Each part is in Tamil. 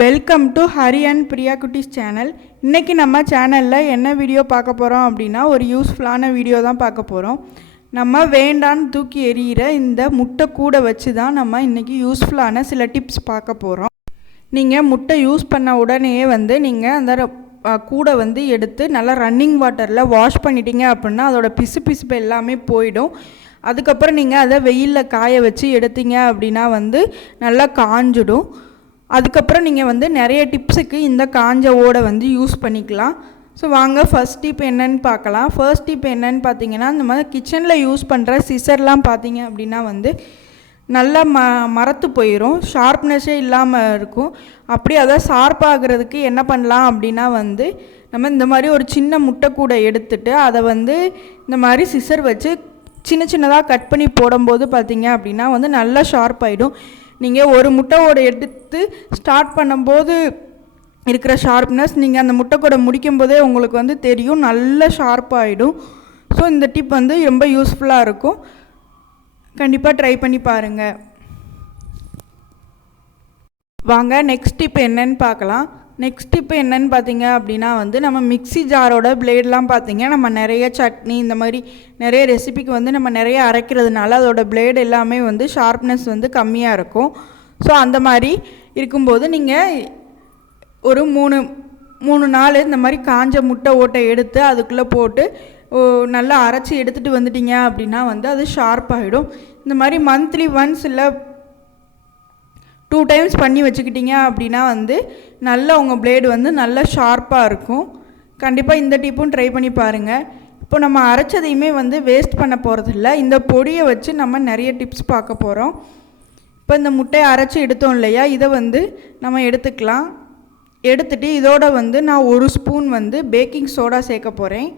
Welcome to Hari and Priya குட்டிஸ் சேனல். இன்றைக்கி நம்ம சேனலில் என்ன வீடியோ பார்க்க போகிறோம் அப்படின்னா ஒரு யூஸ்ஃபுல்லான வீடியோ தான் பார்க்க போகிறோம். நம்ம வேண்டான்னு தூக்கி எறிகிற இந்த முட்டை கூடை வச்சு தான் நம்ம இன்றைக்கி யூஸ்ஃபுல்லான சில டிப்ஸ் பார்க்க போகிறோம். நீங்கள் முட்டை யூஸ் பண்ண உடனே நீங்கள் அந்த கூடை எடுத்து நல்லா ரன்னிங் வாட்டரில் வாஷ் பண்ணிட்டீங்க அப்படின்னா அதோட பிசு எல்லாமே போயிடும். அதுக்கப்புறம் நீங்கள் அதை வெயிலில் காய வச்சு எடுத்தீங்க அப்படின்னா நல்லா காஞ்சிடும். அதுக்கப்புறம் நீங்கள் நிறைய டிப்ஸுக்கு இந்த காஞ்ச ஓடை யூஸ் பண்ணிக்கலாம். ஸோ வாங்க ஃபர்ஸ்ட் டிப் என்னன்னு பார்க்கலாம். ஃபர்ஸ்ட் டிப் என்னன்னு பார்த்தீங்கன்னா, இந்த மாதிரி கிச்சனில் யூஸ் பண்ணுற சிசர்லாம் பார்த்தீங்க அப்படின்னா நல்லா மரத்து போயிடும், ஷார்ப்னஸே இல்லாமல் இருக்கும். அப்படி அதை ஷார்ப்பாகிறதுக்கு என்ன பண்ணலாம் அப்படின்னா நம்ம இந்த மாதிரி ஒரு சின்ன முட்டைக்கூடை எடுத்துகிட்டு அதை இந்த மாதிரி சிசர் வச்சு சின்னதாக கட் பண்ணி போடும்போது பார்த்தீங்க அப்படின்னா நல்லா ஷார்ப் ஆகிடும். நீங்கள் ஒரு முட்டையோட எடுத்து ஸ்டார்ட் பண்ணும்போது இருக்கிற ஷார்ப்னஸ் நீங்கள் அந்த முட்டைக்கூட முடிக்கும் போதே உங்களுக்கு தெரியும், நல்ல ஷார்ப்பாகிடும். ஸோ இந்த டிப் ரொம்ப யூஸ்ஃபுல்லாக இருக்கும். கண்டிப்பாக ட்ரை பண்ணி பாருங்கள். வாங்க நெக்ஸ்ட் டிப் என்னன்னு பார்க்கலாம். நெக்ஸ்ட் டிப்பு என்னன்னு பார்த்தீங்க அப்படின்னா நம்ம மிக்ஸி ஜாரோட பிளேட்லாம் பார்த்தீங்க, நம்ம நிறைய சட்னி இந்த மாதிரி நிறைய ரெசிபிக்கு நம்ம நிறைய அரைக்கிறதுனால அதோட பிளேடு எல்லாமே ஷார்ப்னஸ் கம்மியாக இருக்கும். ஸோ அந்த மாதிரி இருக்கும்போது நீங்கள் ஒரு மூணு நாள் இந்த மாதிரி காஞ்ச முட்டை ஓட்டை எடுத்து அதுக்குள்ளே போட்டு நல்லா அரைச்சி எடுத்துகிட்டு வந்துட்டீங்க அப்படின்னா அது ஷார்ப் ஆகிடும். இந்த மாதிரி மந்த்லி ஒன்ஸ் இல்லை 2 டைம்ஸ் பண்ணி வச்சுக்கிட்டீங்க அப்படின்னா நல்லா உங்கள் பிளேடு நல்லா ஷார்ப்பாக இருக்கும். கண்டிப்பாக இந்த டிப்பும் ட்ரை பண்ணி பாருங்கள். இப்போ நம்ம அரைச்சதையுமே வேஸ்ட் பண்ண போகிறதில்ல. இந்த பொடியை வச்சு நம்ம நிறைய டிப்ஸ் பார்க்க போகிறோம். இப்போ இந்த முட்டையை அரைச்சி எடுத்தோம் இல்லையா, இதை நம்ம எடுத்துக்கலாம். எடுத்துகிட்டு இதோட நான் 1 ஸ்பூன் பேக்கிங் சோடா சேர்க்க போகிறேன்.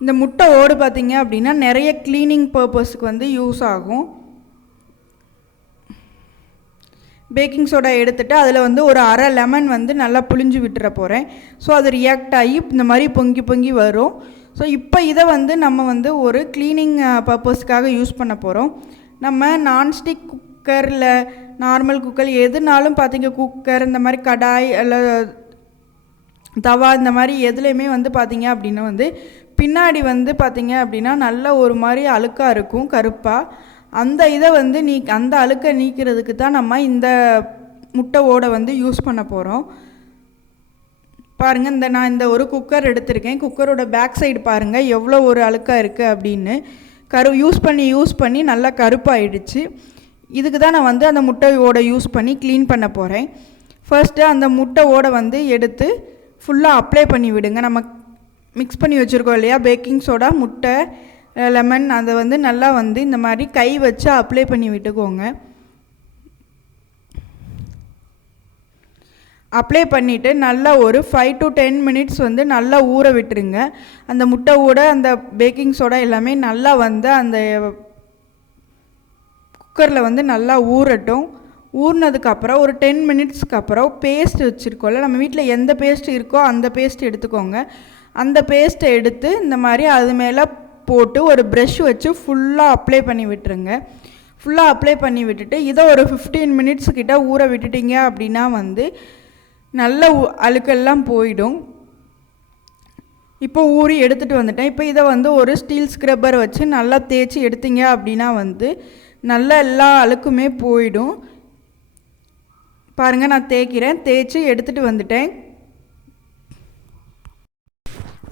இந்த முட்டை ஓடு பார்த்திங்க அப்படின்னா நிறைய க்ளீனிங் பர்பஸுக்கு யூஸ் ஆகும். பேக்கிங் சோடா எடுத்துகிட்டு அதில் ஒரு அரை லெமன் நல்லா புழிஞ்சு விட்டுற போகிறேன். ஸோ அது ரியாக்ட் ஆகி இந்த மாதிரி பொங்கி வரும். ஸோ இப்போ இதை நம்ம ஒரு க்ளீனிங் பர்பஸ்க்காக யூஸ் பண்ண போகிறோம். நம்ம நான்ஸ்டிக் குக்கரில் நார்மல் குக்கர் எதுனாலும் பார்த்திங்க, குக்கர் இந்த மாதிரி கடாய் இல்லை தவா இந்த மாதிரி எதுலேயுமே பார்த்திங்க அப்படின்னா பின்னாடி பார்த்திங்க அப்படின்னா நல்லா ஒரு மாதிரி அழுக்காக இருக்கும், கருப்பாக. அந்த இதை அந்த அழுக்கை நீக்கிறதுக்கு தான் நம்ம இந்த முட்டை ஓடை யூஸ் பண்ண போகிறோம். பாருங்கள், நான் இந்த ஒரு குக்கர் எடுத்திருக்கேன். குக்கரோட பேக் சைடு பாருங்கள் எவ்வளோ ஒரு அழுக்காக இருக்குது அப்படின்னு. யூஸ் பண்ணி நல்லா கருப்பாயிடுச்சு. இதுக்கு தான் நான் அந்த முட்டை ஓடை யூஸ் பண்ணி க்ளீன் பண்ண போகிறேன். ஃபர்ஸ்ட்டு அந்த முட்டை ஓடை எடுத்து ஃபுல்லாக அப்ளை பண்ணி விடுங்க. நம்ம மிக்ஸ் பண்ணி வச்சுருக்கோம் இல்லையா, பேக்கிங் சோடா, முட்டை, லெமன், அதை நல்லா இந்த மாதிரி கை வச்சு அப்ளை பண்ணி விட்டுக்கோங்க. அப்ளை பண்ணிவிட்டு நல்லா ஒரு 5 to 10 மினிட்ஸ் நல்லா ஊற விட்டுருங்க. அந்த முட்டை ஊட அந்த பேக்கிங் சோடா எல்லாமே நல்லா அந்த குக்கரில் நல்லா ஊறட்டும். ஊறினதுக்கப்புறம் ஒரு 10 மினிட்ஸ்க்கு அப்புறம் பேஸ்ட் வச்சுருக்கோம்ல, நம்ம வீட்டில் எந்த பேஸ்ட் இருக்கோ அந்த பேஸ்ட் எடுத்துக்கோங்க. அந்த பேஸ்ட்டை எடுத்து இந்த மாதிரி அது மேலே போட்டு ஒரு ப்ரஷ் வச்சு ஃபுல்லாக அப்ளை பண்ணி விட்டுருங்க. ஃபுல்லாக அப்ளை பண்ணி விட்டுட்டு இதை ஒரு 15 மினிட்ஸ் கிட்ட ஊற விட்டுட்டிங்க அப்படின்னா நல்ல அழுக்கெல்லாம் போயிடும். இப்போ ஊறி எடுத்துகிட்டு வந்துட்டேன். இப்போ இதை ஒரு ஸ்டீல் ஸ்க்ரப்பர் வச்சு நல்லா தேய்ச்சி எடுத்தீங்க அப்படின்னா நல்லா எல்லா அழுக்குமே போயிடும். பாருங்கள், நான் தேய்ச்சி எடுத்துகிட்டு வந்துட்டேன்.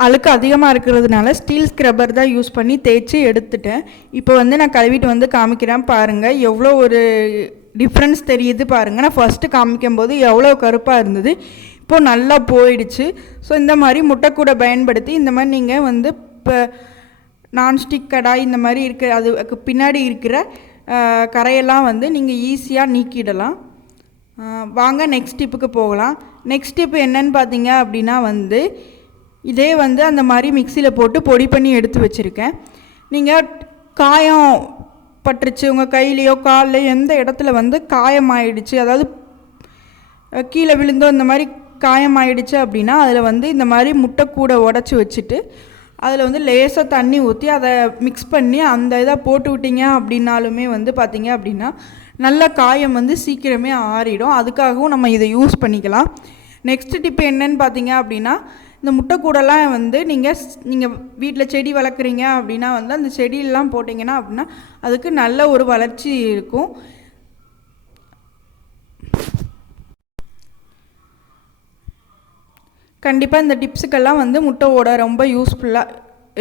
அழுக்கு அதிகமாக இருக்கிறதுனால ஸ்டீல் ஸ்க்ரப்பர் தான் யூஸ் பண்ணி தேய்ச்சி எடுத்துட்டேன். இப்போ நான் கழுவிட்டு காமிக்கிறேன். பாருங்கள் எவ்வளோ ஒரு டிஃப்ரென்ஸ் தெரியுது. பாருங்கள், நான் ஃபஸ்ட்டு காமிக்கும் போது எவ்வளோ கருப்பாக இருந்தது, இப்போது நல்லா போயிடுச்சு. ஸோ இந்த மாதிரி முட்டைக்கூடை பயன்படுத்தி இந்த மாதிரி நீங்கள் இப்போ நான்ஸ்டிக் கடாய் இந்த மாதிரி இருக்கிற அதுக்கு பின்னாடி இருக்கிற கரையெல்லாம் நீங்கள் ஈஸியாக நீக்கிடலாம். வாங்க நெக்ஸ்ட் டிப்புக்கு போகலாம். நெக்ஸ்ட் டிப்பு என்னன்னு பார்த்தீங்க அப்படின்னா இதே அந்த மாதிரி மிக்சியில் போட்டு பொடி பண்ணி எடுத்து வச்சுருக்கேன். நீங்கள் காயம் பட்டுருச்சு உங்கள் கையிலையோ காலில் எந்த இடத்துல காயமாயிடுச்சு, அதாவது கீழே விழுந்தோ இந்த மாதிரி காயமாயிடுச்சு அப்படின்னா அதில் இந்த மாதிரி முட்டைக்கூடை உடச்சி வச்சுட்டு அதில் வந்து லேசாக தண்ணி ஊற்றி அதை மிக்ஸ் பண்ணி அந்த இதை போட்டு விட்டீங்க அப்படின்னாலுமே வந்து பார்த்திங்க அப்படின்னா நல்ல காயம் வந்து சீக்கிரமே ஆறிடும். அதுக்காகவும் நம்ம இதை யூஸ் பண்ணிக்கலாம். நெக்ஸ்ட் டிப் என்னன்னு பார்த்தீங்க அப்படின்னா, இந்த முட்டைக்கூடெல்லாம் வந்து நீங்கள் வீட்டில் செடி வளர்க்குறீங்க அப்படின்னா வந்து அந்த செடியெல்லாம் போட்டிங்கன்னா அப்படின்னா அதுக்கு நல்ல ஒரு வளர்ச்சி இருக்கும். கண்டிப்பாக இந்த டிப்ஸுக்கெல்லாம் வந்து முட்டை ஓட ரொம்ப யூஸ்ஃபுல்லாக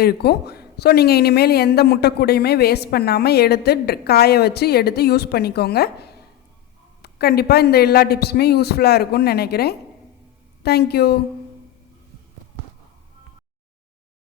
இருக்கும். ஸோ நீங்கள் இனிமேல் எந்த முட்டை கூடையுமே வேஸ்ட் பண்ணாமல் எடுத்து காய வச்சு எடுத்து யூஸ் பண்ணிக்கோங்க. கண்டிப்பாக இந்த எல்லா டிப்ஸுமே யூஸ்ஃபுல்லாக இருக்கும்னு நினைக்கிறேன். தேங்க்யூ.